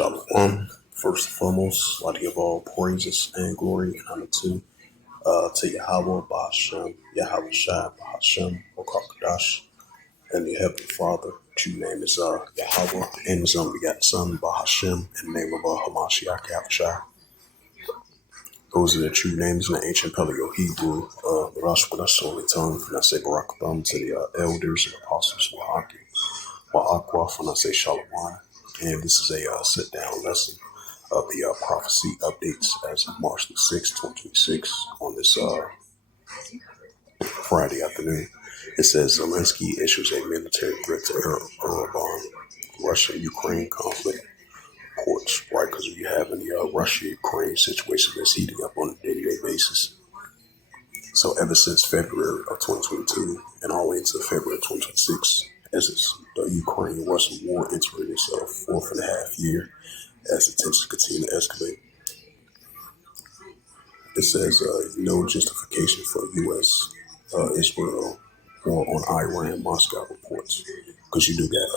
Shalom. First and foremost, I'd like to give all praises and glory and honor to Yahweh, Bahashem, Yahweh Shai, Bahashem, Okakadash, and the Heavenly Father. True name is Yahweh, and His only begotten Son, Bahashem, in the name of Hamashiach, Yahweh Shai. Those are the true names in the ancient Paleo Hebrew. The Rosh Hashanah only tongue, and I say Barak Thumb to the elders and apostles, Wahaki, Wa'akwa, and I say Shalom. And this is a sit-down lesson of the prophecy updates as of March the 6th, 2026 on this Friday afternoon. It says Zelensky issues a military threat to Erevan, Russia-Ukraine conflict ports, right? Because you have the Russia-Ukraine situation that's heating up on a day-to-day basis. So ever since February of 2022 and all the way into February of 2026, as the Ukraine-Russian war entering its fourth and a half year, as the tensions continue to escalate. It says no justification for U.S. Israel war on Iran, Moscow reports, because you do got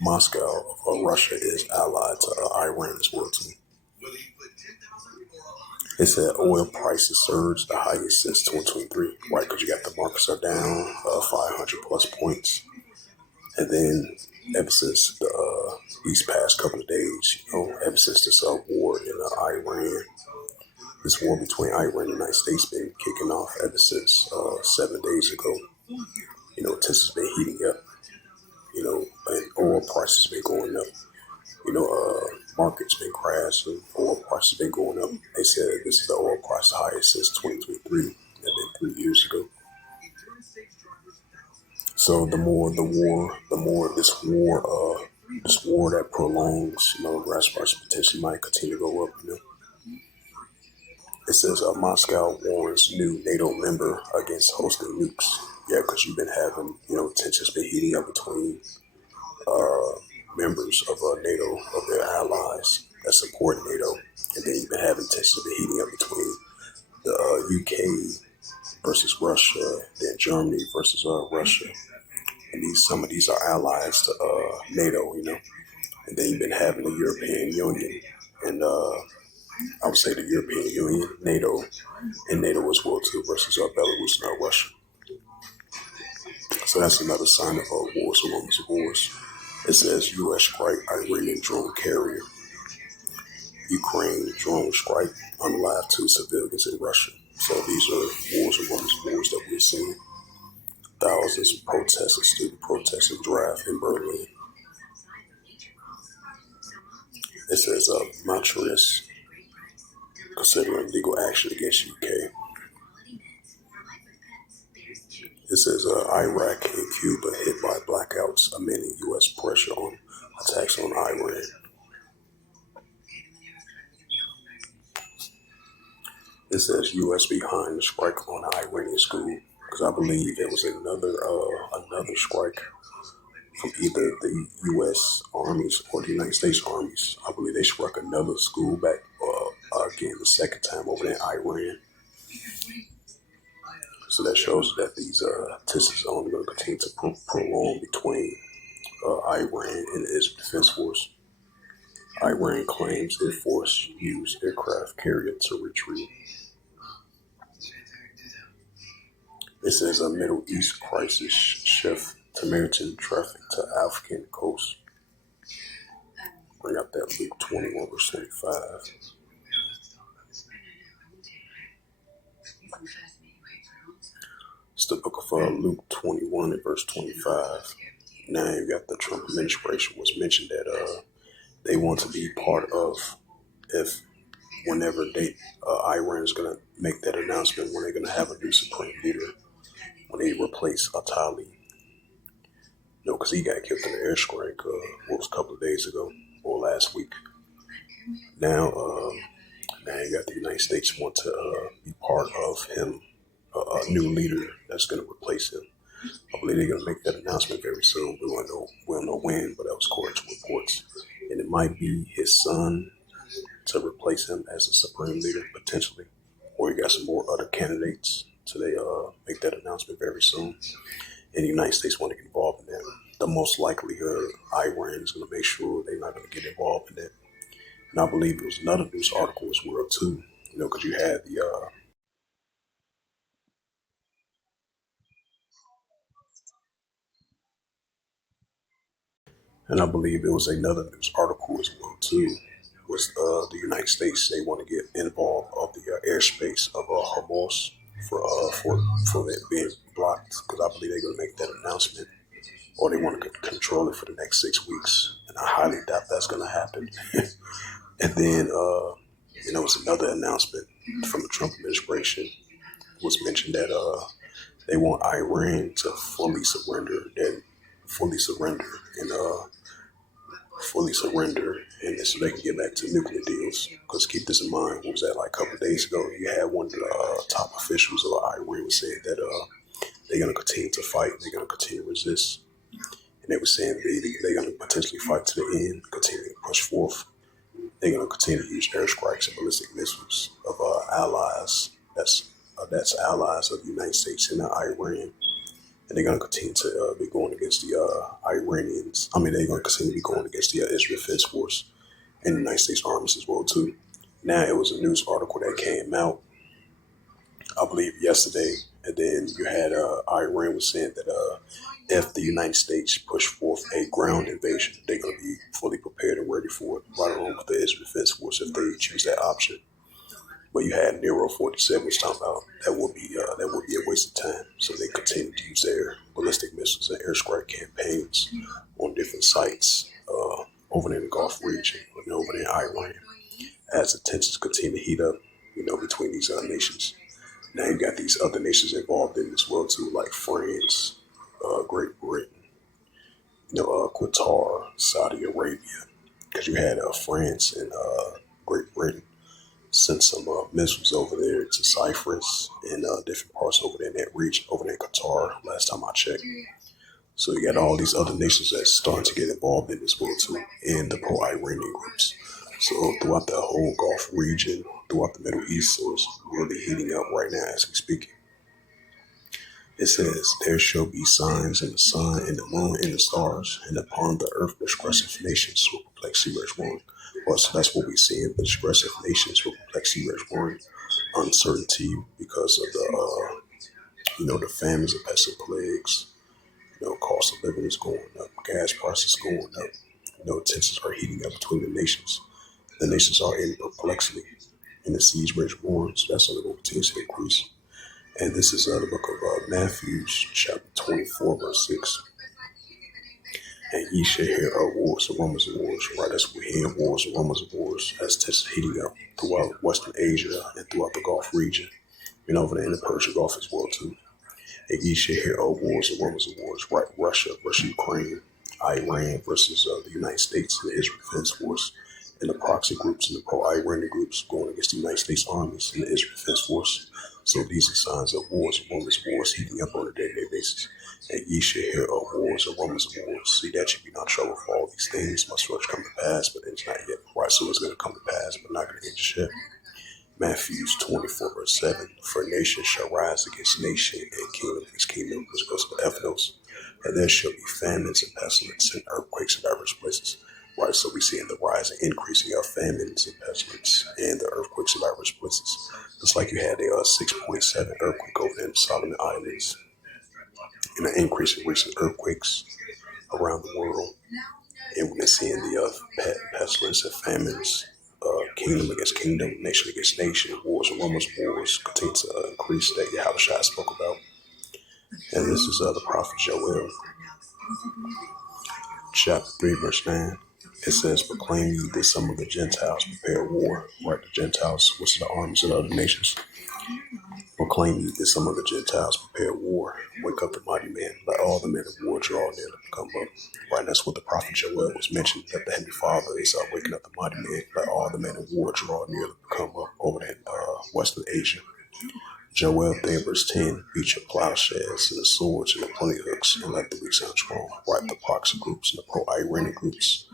Moscow, Russia is allied to Iran as well too. It said oil prices surged the highest since 2023, right? Because you got the markets are down 500 plus points, and then ever since these past couple of days, ever since this war in Iran, this war between Iran and the United States been kicking off ever since 7 days ago. Tensions been heating up. And oil prices been going up. Markets been crashing. Oil prices been going up. They said this is the oil price highest since 2023. That been 3 years ago. So the more this war that prolongs, the gas price potentially might continue to go up. It says Moscow warns new NATO member against hosting nukes. Yeah, because you've been having, tensions been heating up between members of NATO, of their allies that support NATO. And then you've been having tensions been heating up between the UK versus Russia, then Germany versus Russia. And some of these are allies to NATO, And then you've been having the European Union and I would say the European Union, NATO, and NATO as well too versus Belarus and Russia. So that's another sign of wars and rumors of wars. It says U.S. strike Iranian drone carrier. Ukraine drone strike unalive 2 civilians in Russia. So these are wars and rumors of wars that we're seeing. Thousands of protests and student protests and draft in Berlin. It says Montreux considering legal action against UK. It says Iraq and Cuba hit by blackouts amidst U.S. pressure on attacks on Iran. It says U.S. behind the strike on Iranian school, because I believe there was another strike from either the U.S. armies or the United States armies. I believe they struck another school back again the second time over there in Iran. So that shows that these tensions are only going to continue to prolong between Iran and the Israel Defense Force. Iran claims Air Force used aircraft carrier to retreat. It says a Middle East crisis shift to maritime traffic to African coast. Bring up that Luke 21 verse 25. It's the book of Luke 21 and verse 25. Now you got the Trump administration was mentioned that they want to be part of whenever Iran is going to make that announcement when they're going to have a new supreme leader when they replace Atali. Because he got killed in an airstrike a couple of days ago or last week. Now you got the United States want to be part of him, a new leader that's going to replace him. I believe they're going to make that announcement very soon. We don't know when, but that was according to reports. And it might be his son to replace him as a supreme leader, potentially. Or you got some more other candidates. So they make that announcement very soon. And the United States want to get involved in that. the most likelihood Iran is going to make sure they're not going to get involved in that. And I believe it was another news article as well too. Because you had and I believe it was another news article as well too. Was the United States, they want to get involved of the airspace of Hamas for it being blocked, because I believe they're going to make that announcement, or they want to control it for the next 6 weeks, and I highly doubt that's going to happen. And then it was another announcement from the Trump administration. It was mentioned that they want Iran to fully surrender and so they can get back to nuclear deals. Because keep this in mind, what was that, like a couple of days ago? You had one of the top officials of Iran was saying that they're going to continue to fight, they're going to continue to resist, and they were saying they're going to potentially fight to the end, continue to push forth. They're going to continue to use airstrikes and ballistic missiles of allies. That's allies of the United States and Iran, and they're going to continue to be going against the Iranians. I mean, they're going to continue to be going against the Israel Defense Force and the United States armies as well too. Now, it was a news article that came out, I believe, yesterday, and then you had Iran was saying that if the United States push forth a ground invasion, they're going to be fully prepared and ready for it, right along with the Israel Defense Force if they choose that option. But you had Nero 47 was talking about that would be a waste of time. So they continue to use their ballistic missiles and airstrike campaigns on different sites over there in the Gulf region and over there in Iran, as the tensions continue to heat up, between these nations. Now you got these other nations involved in this world too, like France, Great Britain, Qatar, Saudi Arabia, because you had France and Great Britain sent some missiles over there to Cyprus and different parts over there in that region, over there in Qatar, last time I checked. So you got all these other nations that's starting to get involved in this war too, and the pro-Iranian groups. So throughout the whole Gulf region, throughout the Middle East, so it's really heating up right now as we speak. It says, there shall be signs in the sun, in the moon, in the stars, and upon the earth disgressive nations will perplexity wage war. Well, so that's what we see in the disgressive nations will perplexity wage war. Uncertainty because of the famines and pest and plagues. Cost of living is going up, gas prices going up. Tensions are heating up between the nations. The nations are in perplexity, and the siege rage war. So that's only going to continue to increase. And this is the book of Matthew, chapter 24, verse 6. And ye shall hear of wars and rumors of wars. Right, that's what we hear, wars and rumors of wars, as tensions heating up throughout Western Asia and throughout the Gulf region, and over there in the Persian Gulf as well too. And ye shall hear of wars and rumors of wars. Right, Russia versus Ukraine, Iran versus the United States and the Israel Defense Force, and the proxy groups and the pro-Iranian groups going against the United States armies and the Israel Defense Force. So these are signs of wars and rumors of wars heating up on a day-to-day basis. And ye shall hear of wars and rumors of wars. See, that should be not trouble for all these things. Must first come to pass, but it's not yet. Right, so it's going to come to pass, but not going to get just yet. Matthew 24, verse 7. For nation shall rise against nation, and kingdom against kingdom, which goes to Ephesus. And there shall be famines and pestilence and earthquakes in diverse places. Right, so we see in the rise and increasing of famines and pestilence and the earthquakes in diverse places. It's like you had a 6.7 earthquake over there in the Solomon Islands, and an increase in recent earthquakes around the world. And we've been seeing the pestilence and famines, kingdom against kingdom, nation against nation, wars and rumors of wars continue to increase that Yahushua spoke about. And this is the prophet Joel, chapter 3, verse 9. It says, proclaim ye that some of the Gentiles prepare war. Right, the Gentiles, which are the armies of the other nations. Proclaim ye that some of the Gentiles prepare war. Wake up the mighty man. Let all the men of war draw near to come up. Right, that's what the prophet Joel was mentioning, that the Heavenly Father is waking up the mighty man. Let all the men of war draw near to come up over there in Western Asia. Joel 3, verse 10. Beat your plowshares and the swords and the plenty hooks, and let the weak sound strong. Right, the proxy groups and the pro-Iranian groups,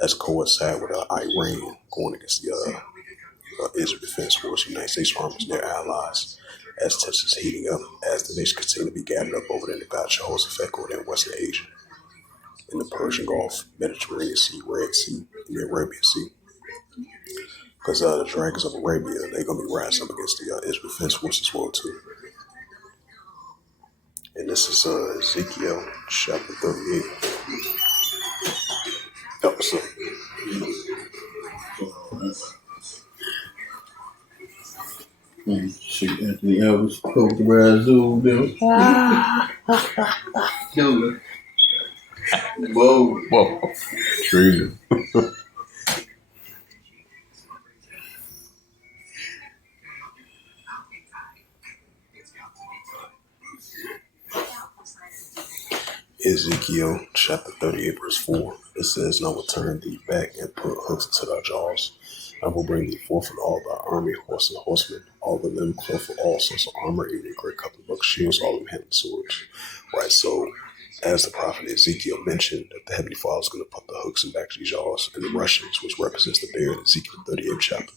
as coincide with Iran going against the Israel Defense Force, United States armies, and their allies, as tensions heating up, as the nations continue to be gathered up over there in the God Jehoshaphat over there in Western Asia. in the Persian Gulf, Mediterranean Sea, Red Sea, and the Arabian Sea. Because the dragons of Arabia, they're going to be rising up against the Israel Defense Force as well, too. And this is Ezekiel chapter 38. Yep, so. Shoot, Anthony Elvis, Coke the Razoo, them. Killer. Whoa. Treason. Ezekiel chapter 38, verse 4. It says, And I will turn thee back and put hooks into thy jaws. I will bring thee forth in all thy army, horse and horsemen, all of them clothed with all sorts of armor, even great couple of shields, all of them handling swords. Right, so as the prophet Ezekiel mentioned, that the Heavenly Father is going to put the hooks in back of these jaws, and the Russians, which represents the bear in Ezekiel 38 chapter.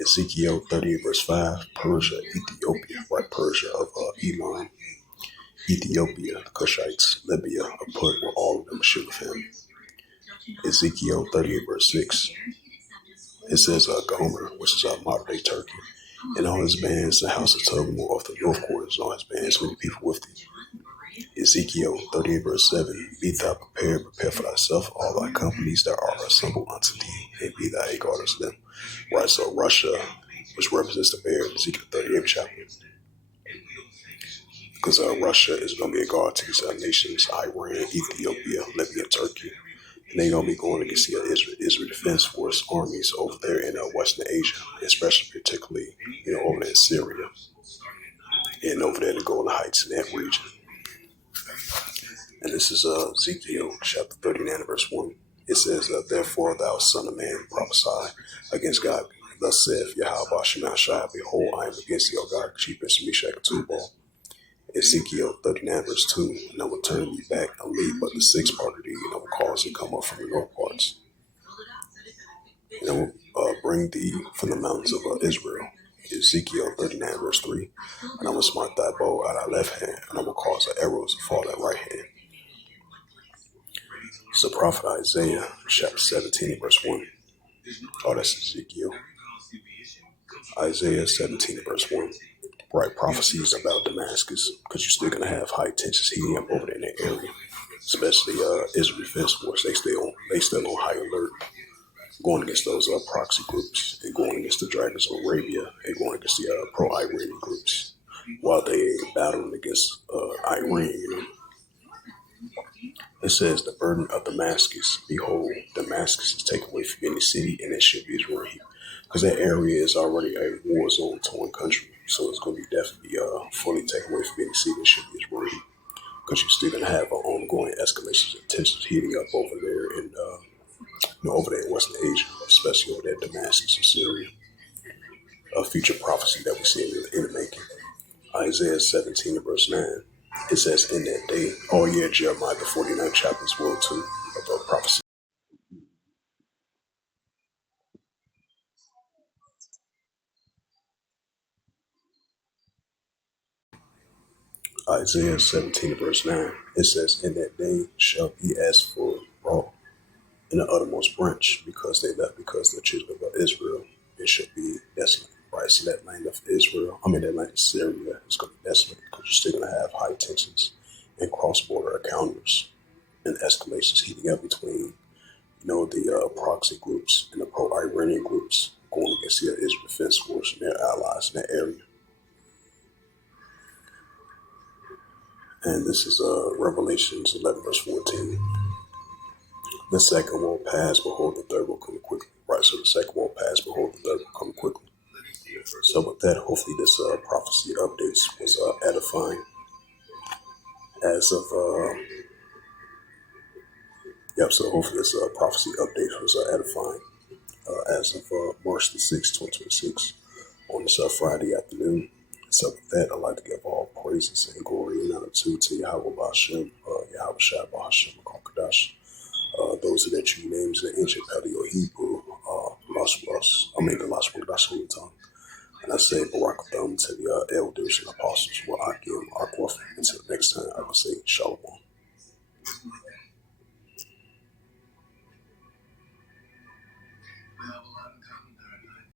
Ezekiel 38, verse 5, Persia, Ethiopia, right, Persia of Elam, Ethiopia, the Cushites, Libya, are put where all of them are shit with him. Ezekiel 38, verse 6, it says Gomer, which is modern day Turkey, and all his bands, the house of Tugmore off the north quarters, and all his bands, many people with thee. Ezekiel 38, verse 7, Be thou prepared, prepare for thyself all thy companies that are assembled unto thee, and be thy a guard unto them. Right, so Russia, which represents the bear in Ezekiel 38 chapter, because Russia is going to be a guard to these nations, Iran, Ethiopia, Libya, Turkey. And they're going to be going against the Israel Defense Force armies over there in Western Asia, especially particularly, over there in Syria. And over there in the Golden Heights in that region. And this is Ezekiel chapter 39, verse 1. It says, Therefore thou son of man, prophesy against God. Thus saith Yahweh Shemashai, Behold, I am against thee, O God, cheapest Meshach and Tubal. Ezekiel 39, verse 2, And I will turn thee back and leave but the sixth part of thee, and I will cause thee to come up from the north parts. And I will bring thee from the mountains of Israel. Ezekiel 39, verse 3, And I will smite thy bow at thy left hand, and I will cause thy arrows to fall at right hand. It's the prophet Isaiah, chapter 17, verse 1. Oh, that's Ezekiel. Isaiah 17, verse 1. Right, prophecies about Damascus, because you're still going to have high tensions heating up over there in that area, especially Israel Defense Force. They still on high alert, going against those proxy groups, and going against the Dragons of Arabia, and going against the pro-Iranian groups, while they battling against Iran. It says, The burden of Damascus, behold, Damascus is taken away from any city, and it should be Israel. Because that area is already a war zone torn country. So it's going to be definitely fully taken away from any city that should be Israel. Because you're still going to have ongoing escalations and tensions heating up over there in, over there in Western Asia, especially over there in Damascus and Syria. A future prophecy that we see in the making. Isaiah 17 and verse 9. It says, In that day, Jeremiah the 49th chapter as well too, of prophecy. Isaiah 17 verse 9, it says, In that day shall be as for raw in the uttermost branch, because the children of Israel, it shall be desolate. Right, so that land of that land of Syria is going to be desolate, because you're still going to have high tensions and cross-border encounters and escalations heating up between, the proxy groups and the pro-Iranian groups going against the Israel Defense Force and their allies in that area. And this is Revelations 11, verse 14. The second will pass, behold, the third will come quickly. Right, so the second will pass, behold, the third will come quickly. So with that, hopefully this prophecy updates was edifying. As of, so hopefully this prophecy update was edifying. As of March the 6th, 2026, on this Friday afternoon. So with that, I'd like to give all praises and glory and honor to Yahweh B'Hashem, Yahweh Shai B'Hashem, Kadash. Those are the true names in ancient Paleo Hebrew, the last word that's on the tongue. And I say Barak Thumb to the elders and apostles, Akim, Akwaf. Until next time, I will say Shalom.